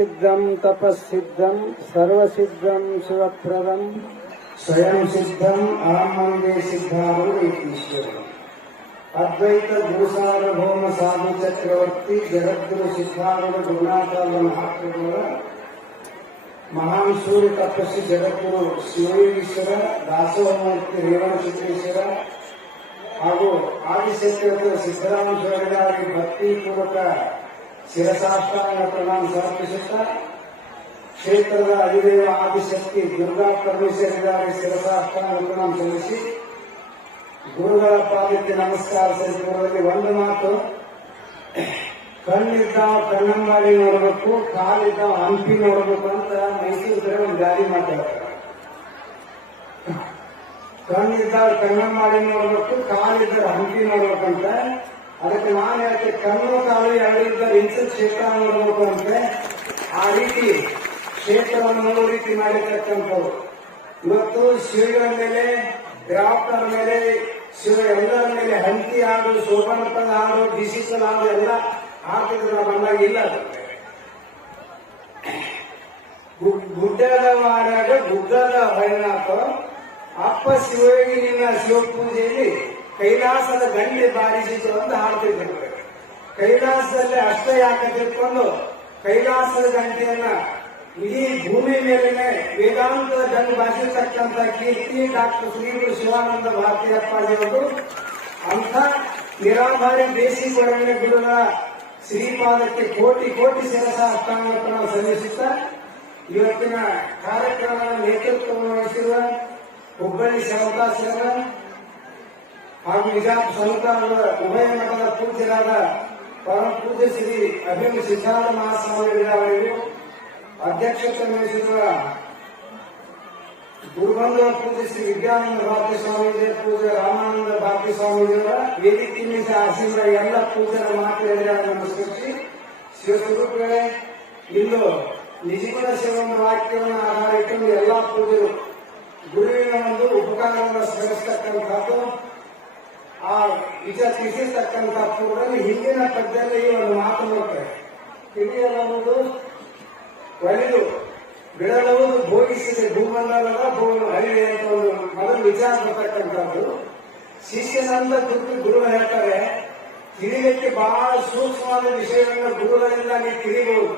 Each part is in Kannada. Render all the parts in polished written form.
सिद्धं तपस्सिद्धं सर्वसिद्धं शिवप्रदं स्वयं सिद्धं अहं वन्दे सिद्धारूढ अद्वैत गुरुसार्वभौम साधु चक्रवर्ती जगद्गुरु सिद्धारूढ गुरुनाथार्य महाप्रभुಗಳ महान सूर्य तपस्वी जगद्गुरु ಶಿವಯೋಗೀಶ್ವರ ದಾಸೋಹಮೂರ್ತಿ ರೇವಣಸಿದ್ದೇಶ್ವರ ಹಾಗೂ ಆದಿಶಕ್ತಿಯ ಸಿದ್ದರಾಮೇಶ್ವರರಿಗೆ ಭಕ್ತಿಪೂರ್ವಕ ಶಿರಸಾಷ್ಟಾಂಗ ಪ್ರಣಾಮ ಸಮರ್ಪಿಸುತ್ತಾ ಕ್ಷೇತ್ರದ ಅಧಿದೇವ ಆದಿಶಕ್ತಿ ದುರ್ಗಾ ಪರಮೇಶ್ವರಿಗಾಗಿ ಶಿರಸಾಷ್ಟಾಂಗ ಪ್ರಣಾಮ ಸಲ್ಲಿಸಿ ಗುರುಗಳ ಪಾದಕ್ಕೆ ನಮಸ್ಕಾರ ಸಲ್ಲಿಸುವುದರಲ್ಲಿ ಒಂದು ಮಾತು, ಕಣ್ಣಿದ್ದಾವ ಕಣ್ಣಂಬಾಡಿ ನೋಡಬೇಕು, ಕಾಲಿದ್ದಾವ ಹಂಪಿ ನೋಡಬೇಕು ಅಂತ ಮೈಸೂರು ಕಡೆ ಒಂದು ಗಾಡಿ ಮಾತಾಡ್ತಾರೆ. ಕಣ್ಣಿದ್ದಾವ ಕಣ್ಣಂಬಾಡಿ ನೋಡಬೇಕು, ಕಾಲಿದ್ದರೆ ಹಂಪಿ ನೋಡ್ಬೇಕಂತ. ಅದಕ್ಕೆ ನಾನು ಯಾಕೆ ಕಣ್ಣು ಕಾಲು ಎರಡಿದ್ದರೆ ಇನ್ಸಲ್ ಕ್ಷೇತ್ರ ನೋಡಬೇಕು ಅಂತೆ. ಆ ರೀತಿ ಕ್ಷೇತ್ರವನ್ನು ನೋಡೋ ರೀತಿ ಮಾಡಿರ್ತಕ್ಕಂಥವ್ರು ಇವತ್ತು ಶಿವಗಳ ಮೇಲೆ, ಗ್ರಾಹಕರ ಮೇಲೆ, ಶಿವ ಎಲ್ಲರ ಮೇಲೆ ಹಂತಿ ಹಾಡು, ಶೋಭನಪದ ಹಾಡು, ಡಿಸಿಕಲ್ ಹಾಡು ಎಲ್ಲ ಹಾಕಿದ್ರೆ ಬಂದಾಗ ಇಲ್ಲ. ಗುಡ್ಡದ ಮಾರಾಗ ಗುಡ್ಡದ ಹೊರನಾಥ ಅಪ್ಪ ಶಿವಯೋಗಿ ನಿನ್ನ ಶಿವಪೂಜೆಯಲ್ಲಿ ಕೈಲಾಸದ ಗಂಟೆ ಬಾರಿಸಿತು ಅಂತ ಹಾಡ್ತಿದ್ರು. ಕೈಲಾಸದಲ್ಲಿ ಅಷ್ಟ ಯಾಕೆ ತಿಳ್ಕೊಂಡು ಕೈಲಾಸದ ಗಂಟೆಯನ್ನ ಇಡೀ ಭೂಮಿ ಮೇಲಿನ ವೇದಾಂತದ ಗಂಟು ಬಾರಿಸಿರ್ತಕ್ಕಂಥ ಕೀರ್ತಿ ಡಾಕ್ಟರ್ ಶ್ರೀ ಶಿವಾನಂದ ಭಾರತೀಯಪ್ಪಾಜಿಯವರು. ಅಂಥ ನಿರಾಭಾರಿ ದೇಸಿ ಕೊಡಗಿನ ಗುರುಗಳ ಶ್ರೀಪಾದಕ್ಕೆ ಕೋಟಿ ಕೋಟಿ ಶಿರಸ ಅಷ್ಟಾಂಗವನ್ನು ನಾವು ಸಲ್ಲಿಸುತ್ತಾ ಇವತ್ತಿನ ಕಾರ್ಯಕ್ರಮದ ನೇತೃತ್ವವನ್ನು ವಹಿಸಿರುವ ಹುಬ್ಬಳ್ಳಿ ಶಾರದಾಶ್ರಮ ಹಾಗೂ ವಿಜಾಪುರ ಸಂತಾನದ ಉಭಯ ಮಠದ ಪೂಜ್ಯರಾದ ಪರಮ ಪೂಜ್ಯ ಶ್ರೀ ಅಭಿಮ ಸಿದ್ಧಾರ್ಥ ಮಹಾಸ್ವಾಮಿಗಳಿಗೂ, ಅಧ್ಯಕ್ಷತೆ ವಹಿಸಿರುವ ಗುರುಬಂಧುವ ಪೂಜ್ಯ ಶ್ರೀ ವಿದ್ಯಾನಂದ ಭಾರತಿ ಸ್ವಾಮೀಜಿ, ಪೂಜ್ಯ ರಾಮಾನಂದ ಭಾರತಿ ಸ್ವಾಮೀಜಿಯವರ ವೇದಿಕೆ ಮೇಲೆ ಆಸೀನ ಎಲ್ಲ ಪೂಜ್ಯರ ಮಾತುಗಳಿಗೆ ನಮಸ್ಕರಿಸಿ, ಶಿವಸ್ವರೂಪಗಳೇ, ಇಂದು ನಿಜಗುಣ ಶಿವನ ವಾಕ್ಯವನ್ನು ಆಧಾರ ಇಟ್ಟುಕೊಂಡು ಎಲ್ಲಾ ಪೂಜ್ಯರು ಗುರುವಿನ ಒಂದು ಉಪಕಾರವನ್ನು ಸ್ಮರಿಸತಕ್ಕಂಥದ್ದು. ಆ ವಿಚಾರ ತಿಳಿಸಿರ್ತಕ್ಕಂಥ ಪೂರ್ವದಲ್ಲಿ ಹಿಂದಿನ ಪದ್ಯದಲ್ಲಿ ಒಂದು ಮಾತು ನೋಡ್ತಾರೆ. ಹಿರಿಯರವುದು ಒಲಿದು ಬಿಡಲವುದು ಭೋಗಿಸಿದೆ ಭೂಮಂಡಲದ ಅರಿವೆ ಅಂತ ಒಂದು ಮೊದಲು ವಿಚಾರ ಬರ್ತಕ್ಕಂಥದ್ದು. ಶಿಷ್ಯನಂದ ಕುರಿತು ಗುರು ಹೇಳ್ತಾರೆ, ತಿಳಿಲಿಕ್ಕೆ ಬಹಳ ಸೂಕ್ಷ್ಮವಾದ ವಿಷಯಗಳನ್ನು ಗುರುಗಳಿಂದ ನೀವು ತಿಳಿಬಹುದು,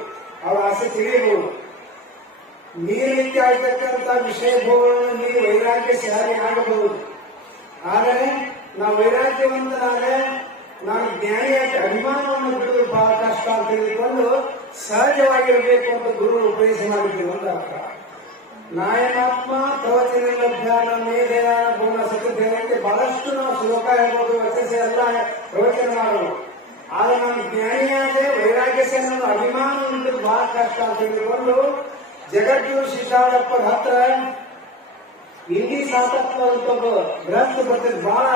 ಅವರ ಆಸೆ ತಿಳಿಯಬಹುದು. ನೀಡಲಿಕ್ಕೆ ಆಗ್ತಕ್ಕಂಥ ವಿಷಯ ಭೋಗಗಳನ್ನು ನೀವು ವೈರಾಗ್ಯಶಾಲಿ ಆಗಬಹುದು. ಆದರೆ ನಾವು ವೈರಾಗ್ಯವಂತನಾದ್ರೆ ನಾನು ಜ್ಞಾನಿಯಾಗಿ ಅಭಿಮಾನವನ್ನು ಬಿಡುವುದು ಬಹಳ ಕಷ್ಟ ಅಂತ ತಿಳಿದುಕೊಂಡು ಸಹಜವಾಗಿರಬೇಕು ಅಂತ ಗುರು ಉಪದೇಶ ಮಾಡಿದ್ದೀವಿ ಅಂತ ಅರ್ಥ. ನಾಯನಾತ್ಮ ಪ್ರವಚನ ಧ್ಯಾನ ಮೇಧೆಯ ಗುಣ ಸತ್ಯಕ್ಕೆ ಬಹಳಷ್ಟು ನಾವು ಶ್ಲೋಕ ಹೇಳ್ಬೋದು, ವಚನ ಎಲ್ಲ ಪ್ರವಚನ ಮಾಡೋದು. ಆದ್ರೆ ನಾನು ಜ್ಞಾನಿಯಾದೆ ವೈರಾಗ್ಯ ಅಭಿಮಾನ ಬಹಳ ಕಷ್ಟ ಅಂತ ತಿಳಿದುಕೊಂಡು ಜಗದ್ಗುರು ಸಿದ್ಧಾರ್ಥಪ್ಪರ ಹತ್ರ ಇಂಡಿ ಸಾತಪ್ಪ ಅಂತ ಗ್ರಂಥ ಬರ್ತಿದ್ ಬಹಳ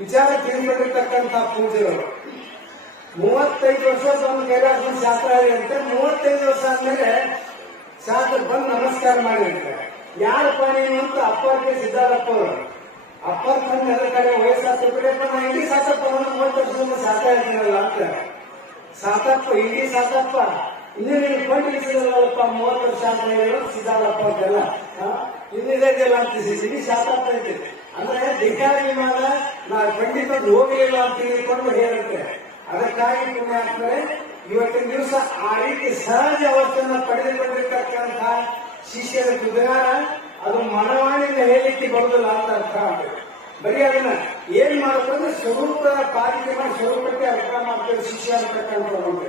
ವಿಚಾರ ತಿಳಿದುಕೊಂಡಿರ್ತಕ್ಕಂಥ ಪೂಜೆಗಳು. 35 ವರ್ಷ ಬಂದು ಕೈಲಾಸ ಶಾಸ್ತ್ರ ಹೇಳಿದಂತೆ 35 ವರ್ಷ ಆದ್ಮೇಲೆ ಶಾಸ್ತ್ರ ಬಂದು ನಮಸ್ಕಾರ ಮಾಡಿದಂತೆ. ಯಾರಪ್ಪ ನೀನು ಅಂತ ಅಪ್ಪರ್ಗೆ ಸಿದ್ಧಾರಪ್ಪ ಅವರು ಅಪ್ಪರ್ ಬಂದು ಎಲ್ಲ ಕಡೆ ವಯಸ್ಸಾದ ಬಿಡಪ್ಪ ನಾ ಇಂಡಿ ಸಾತಪ್ಪ 30 ವರ್ಷದಿಂದ ಶಾಸ್ತ್ರ ಹೇಳ್ತೀನಲ್ಲ ಅಂತ. ಸಾತಪ್ಪ ಇಂಡಿ ಸಾತಪ್ಪ ಇನ್ನೂ ನೀನು ಕೊಂಡಿಸಿದಲ್ಲಪ್ಪ 30 ವರ್ಷ ಆದ್ಮೇಲೆ ಸಿದ್ಧಾರಪ್ಪ ಅಂತೆಲ್ಲ ಇನ್ನಿಲ್ಲ ಅಂತ ಇಡೀ ಶಾತಪ್ಪ ಐತೆ ಅಂದ್ರೆ ಧಿಕಾರಿಮಾನ ನಾ ಖಂಡಿತ ಹೋಗಲಿಲ್ಲ ಅಂತ ತಿಳಿದುಕೊಂಡು ಹೇಳುತ್ತೆ. ಅದಕ್ಕಾಗಿ ಪುಣ್ಯಾತ್ಮರೇ, ಇವತ್ತಿನ ದಿವಸ ಆ ರೀತಿ ಸಹಜ ಅವಸ್ಥೆಯನ್ನು ಪಡೆದುಕೊಂಡಿರ್ತಕ್ಕಂಥ ಶಿಷ್ಯರ ಕುದುಗಾರ ಅದು ಮನವಾಣಿಯಿಂದ ಹೇಳಿಕ್ಕೆ ಬರುದಿಲ್ಲ ಅಂತ ಅರ್ಥ ಆಗ್ತದೆ. ಬರೀ ಅದನ್ನ ಏನ್ ಮಾಡಬೇಕಂದ್ರೆ ಸ್ವರೂಪದ ಪಾಲಿಕೆ ಮಾಡಿ ಸ್ವರೂಪಕ್ಕೆ ಅರ್ಥ ಮಾಡ್ತಾರೆ ಶಿಷ್ಯ ಅಂತಕ್ಕಂಥ.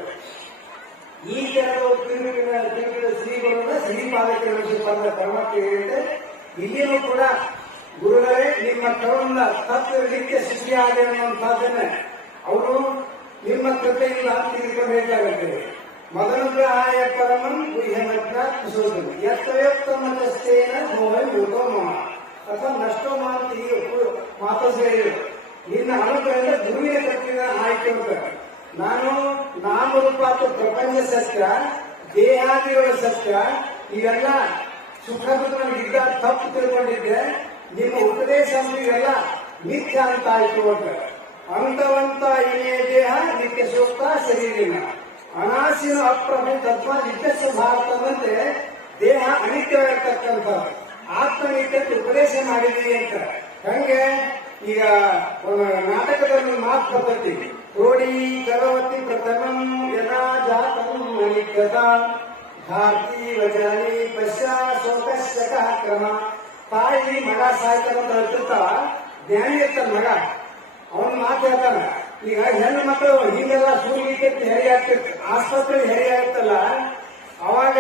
ಈ ಕೆಲವು ತಿರುಗಿದ ಶ್ರೀಗಳ ಶ್ರೀಪಾದಕ್ಕೆ ಪರಮಾತ್ಮ ಹೇಳಿದೆ, ಇಲ್ಲಿಯೂ ಕೂಡ ಗುರುಗಳೇ ನಿಮ್ಮ ಕರುಣ ತತ್ವ ನಿತ್ಯ ಸೃಷ್ಟಿ ಆಗಿದೆ ಅನ್ನುವಂಥದ್ದನ್ನ ಅವರು ನಿಮ್ಮ ಕೃಪೆಯಿಂದ ತಿಳಿದುಕೊಳ್ಳಬೇಕಾಗುತ್ತೆ. ಮದನುಗ್ರಹಾಯ ಪರಮಂ ಗುಹ್ಯಮಜ್ಞ ಕುಶೋಧನ ಯತ್ತಯೋಕ್ತಮತಸ್ಥೇನ ಭೋವೈ ಭೂತೋಮ ಅಥವಾ ನಷ್ಟೋ ಮಾತು ಸೇರಿ ನಿನ್ನ ಅನುಗ್ರಹದಿಂದ ಗುರುವಿನ ಕೃಪೆಯಿಂದ ಆಯ್ಕೆ ಹೋಗ್ತಾರೆ. ನಾನು ನಾಮರೂಪಾತ ಪ್ರಪಂಚ ಸತ್ಯ, ದೇಹಾದಿಗಳ ಸತ್ಯ, ಇವೆಲ್ಲ ಸುಖ ದುಃಖ ತಪ್ಪು ತಿಳ್ಕೊಂಡಿದ್ದೆ. ನಿಮ್ಮ ಉಪದೇಶ ಇವೆಲ್ಲ ಮಿಥ್ಯ ಅಂತ ಆಯ್ತು ಅಂತ. ಅಂತವಂತ ಇನೇ ದೇಹ ನಿತ್ಯ ಸೂಕ್ತ ಶರೀರಿನ ಅನಾಶಿನ ಅಪ್ರಮೆ ತತ್ವ ನಿತ್ಯಸ್ಯ ಭಾರತದಂತೆ ದೇಹ ಅನಿತ್ಯವಾಗಿರ್ತಕ್ಕಂಥ ಆತ್ಮ ನಿತ್ಯಕ್ಕೆ ಉಪದೇಶ ಮಾಡಿದೀವಿ ಅಂತ. ಹಂಗೆ ಈಗ ಒಂದು ನಾಟಕದಲ್ಲಿ ಮಾತು ಬರ್ತೈತಿ, ಕ್ರೋಡಿ ಕರವತಿ ಪ್ರಥಮಂ ಯದಾ ಜಾತಂ ಅನಿತ್ಯತ ಭಾರತಿ ವಜಾನಿ ಪಶ್ಚಾ ಶೋಕಶ್ಯ ಕ್ರಮ. ತಾಯಿ ಮಗ ಸಾಯ್ತಾರ ಅಂತ ಹೇಳ್ತಿರ್ತಾವ, ಜ್ಞಾನಿ ಇರ್ತಾನ ಮಗ, ಅವನ್ ಮಾತು ಹೇಳ್ತಾನ. ಈಗ ಹೆಣ್ಣು ಮಕ್ಕಳು ಹಿಂಗೆಲ್ಲ ಸೂರ್ಯಕ್ಕೆ ಹೆರಿಗೆ ಆಗ್ತಿರ್ತ, ಆಸ್ಪತ್ರೆ ಹೆರಿಗೆ ಆಗುತ್ತಲ್ಲ, ಅವಾಗ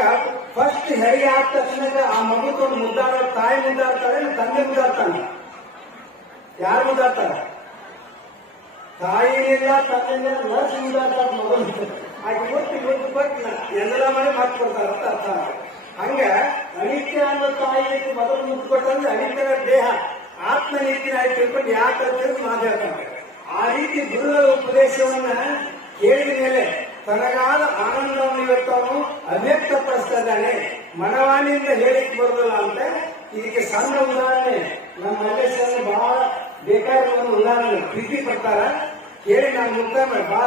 ಫಸ್ಟ್ ಹೆರಿಗೆ ಆದ ತಕ್ಷಣ ಆ ಮಗುತ್ತೊಂದು ಮುದ್ದಾಡ, ತಾಯಿ ಮುದ್ದಾಡ್ತಾಳೆ, ತಂದೆ ಮುದ್ದಾಡ್ತಾನೆ. ಯಾರು ಮುದ್ದಾಡ್ತಾರೆ? ತಾಯಿನಿಂದ ತಂದೆಯಿಂದ ನರ್ಸ್ ಮುದ್ದಾಡ್ತಾರೆ ಮಗು. ಆಕೆ ಕೊಟ್ಟು ಎಲ್ಲ ಮಾಡಿ ಮಾತು ಕೊಡ್ತಾರ ಅಂತ ಅರ್ಥ. ಹಂಗ ಅನಿತ್ಯ ಅನ್ನೋ ತಾಯಿ ಮೊದಲು ಮುತ್ತು ಕೊಟ್ಟಂದ್ರೆ ಅನಿತ್ಯ ದೇಹ ಆತ್ಮ ನೀತಿನ ಆಯ್ತು ತಿಳ್ಕೊಂಡು ಯಾಕೆ ಮಾತಾಡ್ತಾರೆ. ಆ ರೀತಿ ಗುರುಗಳ ಉಪದೇಶವನ್ನ ಕೇಳಿದ ಮೇಲೆ ತನಗಾದ ಆನಂದವನ್ನು ಇವತ್ತವನು ಅವ್ಯಕ್ತಪಡಿಸ್ತಾ ಇದ್ದಾನೆ. ಮನವಾಣಿಯಿಂದ ಹೇಳಿಕ್ ಬರೋದಿಲ್ಲ ಅಂತ ಇದಕ್ಕೆ ಸಣ್ಣ ಉದಾಹರಣೆ ನಮ್ಮ ಮಲ್ಲೇಶ್ವರ ಬಹಳ ಬೇಕಾದ ಒಂದು ಉದಾಹರಣೆ ಪ್ರೀತಿ ಪಡ್ತಾರ, ಕೇಳಿ ನಾನು ಮುಕ್ತ ಬಾ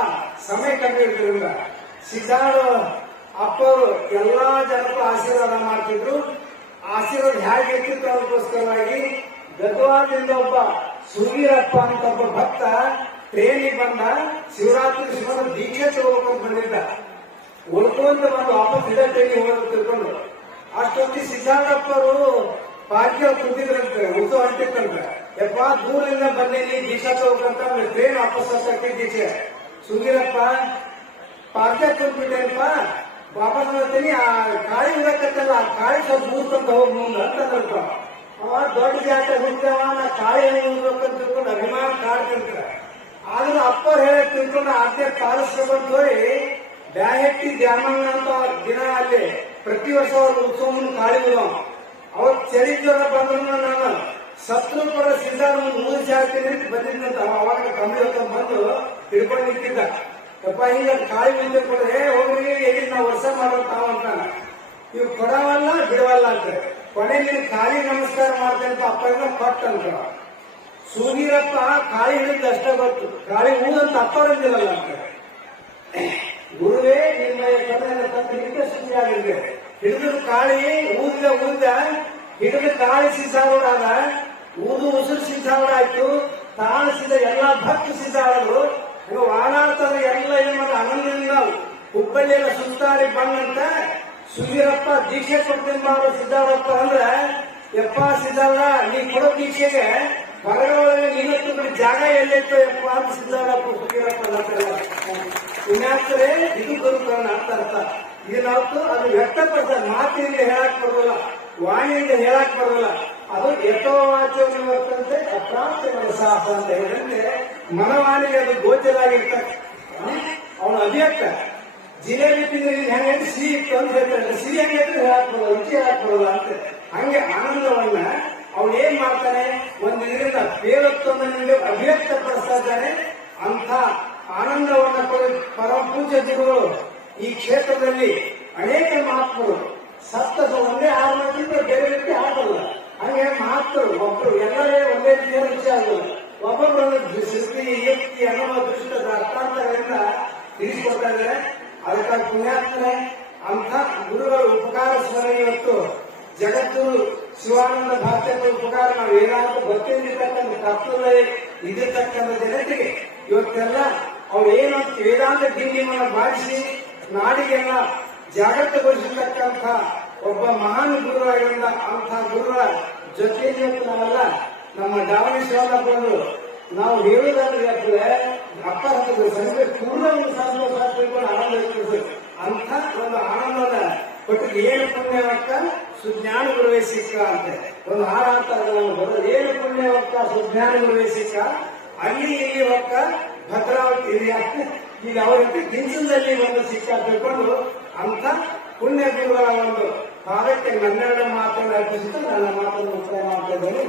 ಸಮಯ ಕಮ್ಮಿ ಇರೋದ್ರಿಂದ. ಸಿದ್ಧಾರ್ಥ ಅಪ್ಪವರು ಎಲ್ಲಾ ಜನಕ್ಕೂ ಆಶೀರ್ವಾದ ಮಾಡ್ತಿದ್ರು. ಆಶೀರ್ವಾದ ಹೇಗೆ ಇರ್ತಿತ್ತು ಅದಕ್ಕೋಸ್ಕರವಾಗಿ ಗದ್ವಾದಿಂದ ಒಬ್ಬ ಸುಗೀರಪ್ಪ ಅಂತ ಒಬ್ಬ ಭಕ್ತ ಟ್ರೇನಿಗೆ ಬಂದ. ಶಿವರಾತ್ರಿ ಶಿವನ ದೀಕ್ಷೆ ತಗೋಬೇಕಂತ ಬಂದಿದ್ದ. ಉಳ್ಕೊಂತ ಬಂದು ವಾಪಸ್ ಇದೇ ಟ್ರೈನಿಗೆ ಹೋಗೋದು ತಿಳ್ಕೊಂಡು ಅಷ್ಟೊತ್ತಿ ಸಿದ್ಧಾರ್ಥಪ್ಪರು ಪಾರ್ಟಿ ಕುಂತಿದ್ರಂತೆ, ಉತ್ಸವ ಹೊಂಟಿತ್ತಂತೆ. ಯಪ್ಪ ದೂರದಿಂದ ಬಂದೀನಿ ದೀಕ್ಷಾ ತಗೋಬೇಕಂತ ಟ್ರೈನ್ ವಾಪಸ್ ಹೋಗ್ತಕ್ಕಿ ದೀಕ್ಷೆ. ಸುಗೀರಪ್ಪ ಪಾರ್ಟಿ ಕುಂತ್ಬಿಟ್ಟೇನಪ್ಪ, ವಾಪಸ್ ಬರ್ತೀನಿ, ಆ ಕಾಳಿ ಇರಕತ್ತಲ್ಲ ಆ ಕಾಳಿ ಸ್ವಲ್ಪ ಮೂರ್ತಂತ ಹೋಗ್ ಮುಂದ ಅಂತ ಅವ ದೊಡ್ಡ ಜಾತ್ರೆ ಹುಟ್ಟಿದವ, ನಾ ಕಾಳಿ ಹೋಗ್ಬೇಕಂತ ತಿಳ್ಕೊಂಡು ಅಭಿಮಾನ ಕಾಡ್ತಿರ್ತಾರೆ. ಆದ್ರೂ ಅಪ್ಪ ಹೇಳಕ್ ತಿಳ್ಕೊಂಡು ಆದ್ಯ ಪಾಲಿಸ್ಕೊಂಡ್ ಹೋಗಿ ಬ್ಯಾಹೆಟ್ಟಿ ದ್ಯಾಮಣ್ಣ ಅಂತ ದಿನ ಅಲ್ಲಿ ಪ್ರತಿ ವರ್ಷ ಅವ್ರ ಉತ್ಸವ ಮುಂದೆ ಕಾಳಿ ಬಿಡುವ. ಅವ್ರ ಚಳಿ ಜ್ವರ ಬಂದ್ರು ನಾನು ಸತ್ರು ಕೂಡ ಸಿದ್ಧಾರ್ಥ ಮೂರು ಜಾಸ್ತಿ ಬಂದಿದ್ದಂತ. ಅವಾಗ ಕಮ್ಮಿ ಬಂದು ತಿಳ್ಕೊಂಡು ನಿಂತಿದ್ದ. ಯಪ್ಪ ಹಿಂಗ ಕಾಳಿ ಮುಂದೆ ಕೊಡ್ರೆ ಹೋಗ್ರಿ ಎಲ್ಲಿ ನಾವು ವರ್ಷ ಮಾಡೋ ತಾವಂತ ಇವ್ ಕೊಡವಲ್ಲ ಬಿಡವಲ್ಲ ಅಂತ. ಕೊನೆ ನೀನು ಕಾಳಿ ನಮಸ್ಕಾರ ಮಾಡ್ತೇನೆ ಅಂತ ಅಪ್ಪ ಕೊಟ್ಟಂತ. ಸೂಗೀರಪ್ಪ ಕಾಳಿ ಹಿಡಿದ ಅಷ್ಟೇ ಗೊತ್ತು, ಕಾಳಿ ಊದಂತ ಅಪ್ಪ ಬಂದಿರಲ್ಲ ಅಂತ. ಗುರುವೇ ನಿಮ್ಮ ಸುದ್ದಿ ಆಗಿದ್ರೆ ಹಿಡಿದ ಕಾಳಿ ಊದ ಹಿಡಿದ ಕಾಳಿ ಸಿದ್ಧಾರೂಢಾದ, ಊದು ಉಸಿರು ಸಿದ್ಧಾರೂಢ ಆಯ್ತು, ತಾಳಿಸಿದ ಎಲ್ಲಾ ಭಕ್ತ ಸಿದ್ಧಾರರು. ವಾನಾಡ್ತಾರೆ ಎಲ್ಲ ಏನ್ ಮಾಡಿ ಆನಂದದಿಂದ ಹುಬ್ಬಳ್ಳಿಯೆಲ್ಲ ಸುತ್ತಾಡಿ ಬಂದಂತ ಸುಗೀರಪ್ಪ ದೀಕ್ಷೆ ಕೊಡ್ತೀನಿ ಮಾಡೋ ಸಿದ್ಧಾರಪ್ಪ ಅಂದ್ರ, ಯಪ್ಪ ಸಿದ್ಧಾರ ನೀ ಕೊಡೋ ದೀಕ್ಷೆಗೆ ಹೊರಗೊಳಗೆ ನೀನತ್ತು ಕಡೆ ಜಾಗ ಎಲ್ಲಿತ್ತು ಯಪ್ಪ ಅಂತ ಸಿದ್ಧಾರಪ್ಪ ಸುಗೀರಪ್ಪ ಪುಣ್ಯಾತ್ಮರೇ ಇದು ಗುರುಕರಣ ಅಂತ ಅರ್ಥ. ಇದನ್ನವತ್ತು ಅದು ವ್ಯಕ್ತಪಡಿಸ್ತಾರೆ, ಮಾತಿನಿಂದ ಹೇಳಕ್ ಬರೋಲ್ಲ, ವಾಣಿಯಿಂದ ಹೇಳಕ್ ಬರೋಲ್ಲ. ಅದು ಯಥೋವಾಚನೆ ಬರ್ತಂತೆ ಅಪ್ರಾಪ್ತ ಮನಸಾಹ ಅಂತ ಹೇಳಿದ್ರೆ ಮನವಾಣಿಗೆ ಅದು ಗೋಚರಾಗಿರ್ತಾರೆ. ಅವನು ಅಭಿವ್ಯಕ್ತ ಜಿಲೇಬಿ ತಿಂದ್ರೆ ಹೆಂಗೆ ಸಿಹಿ ಇತ್ತು ಅಂತ ಹೇಳ್ತಾರೆ, ಸಿಹಿ ಹೆಂಗೆ ಹೇಳಕ್ ಬರೋಲ್ಲ, ರುಚಿ ಹೇಳಕ್ ಬರೋಲ್ಲ ಅಂತ. ಹಂಗೆ ಆನಂದವನ್ನ ಅವನು ಏನ್ ಮಾಡ್ತಾನೆ, ಒಂದು ಇದರಿಂದ ಬೇರೊತ್ತೊಂದರಿಂದ ಅಭಿವ್ಯಕ್ತ ಪಡಿಸ್ತಾ ಇದ್ದಾನೆ. ಅಂತ ಆನಂದವನ್ನ ಪರಮ ಪೂಜ್ಯ ಗುರುಗಳು ಈ ಕ್ಷೇತ್ರದಲ್ಲಿ ಅನೇಕ ಮಹಾತ್ಮರು ಸತ್ತದ ಒಂದೇ ಆರೋಗ್ಯ ಬೇರೆ ವ್ಯಕ್ತಿ ಆಗಲ್ಲ. ಹಂಗೆ ಮಹಾತ್ಮರು ಒಬ್ಬರು ಎಲ್ಲರೇ ಒಂದೇ ರೀತಿಯ ರುಚಿ ಆಗಲ್ಲ. ಒಬ್ಬೊಬ್ಬರನ್ನು ಶ್ರುತಿ ಯುಕ್ತಿ ಅನ್ನುವ ದೃಷ್ಟದ ಅರ್ಥಾಂತರಗಳಿಂದ ತಿಳಿಸಿಕೊಡ್ತಾ ಇದ್ದಾರೆ. ಅದಕ್ಕಾಗಿ ಪುಣ್ಯಾತ್ಮನೆ ಅಂತ ಗುರುಗಳ ಉಪಕಾರ ಸ್ಮರಣೆ ಇವತ್ತು ಜಗತ್ತು ಶಿವಾನಂದ ಭಾರತದ ಉಪಕಾರ ನಾವು ವೇದಾಂತ ಗೊತ್ತಿರತಕ್ಕಂಥ ತತ್ವದ ಇದಿರ್ತಕ್ಕಂಥ ಜನತೆಗೆ ಇವತ್ತೆಲ್ಲ ಅವ್ರು ಏನು ವೇದಾಂತ ಡಿಂಡಿಮನ್ನು ಬಾರಿಸಿ ನಾಡಿಗೆಲ್ಲ ಜಾಗೃತಗೊಳಿಸಿರ್ತಕ್ಕಂಥ ಒಬ್ಬ ಮಹಾನ್ ಗುರುವಾಗಿರುವ ಅಂಥ ಗುರುಗಳ ಜೊತೆಯಲ್ಲಿ ನಾವೆಲ್ಲ ನಮ್ಮ ದಾವಣಿ ಶಿವನಪ್ಪರು ನಾವು ಹೇಳುವುದಾದ್ರೆ ಅಪ್ಪ ಸಂಖ್ಯೆ ಪೂರ್ಣ ಒಂದು ಸಂತೋಷ ತಿಳ್ಕೊಂಡು ಆನಂದ ಇರ್ತದೆ. ಅಂತ ಒಂದು ಆನಂದದ ಒಟ್ಟಿಗೆ ಏನು ಪುಣ್ಯವಕ್ಕ ಸುಜ್ಞಾನ ಗುರುವೇ ಸಿಕ್ಕ ಅಂತ ಒಂದು ಹಾರ ಅಂತ ಬರೋದು. ಏನು ಪುಣ್ಯವಕ್ಕ ಸುಜ್ಞಾನ ಗುರುವೇ ಸಿಕ್ಕ, ಅಲ್ಲಿ ಇಲ್ಲಿ ಒಕ್ಕ ಭದ್ರಾವತಿ ಈಗ ಅವರಿಗೆ ಗಿಂಚದಲ್ಲಿ ಒಂದು ಸಿಕ್ಕ ತಿಳ್ಕೊಂಡು ಅಂತ ಪುಣ್ಯ ಗುರುಗಳ ಒಂದು ಪಾದಕ್ಕೆ ನನ್ನೆರಡು ಮಾತನ್ನು ಅರ್ಪಿಸಿದ್ದು ನನ್ನ ಮಾತನ್ನು ಮುಕ್ತಾಯ ಮಾಡ್ತಾ ಇದ್ದೇನೆ.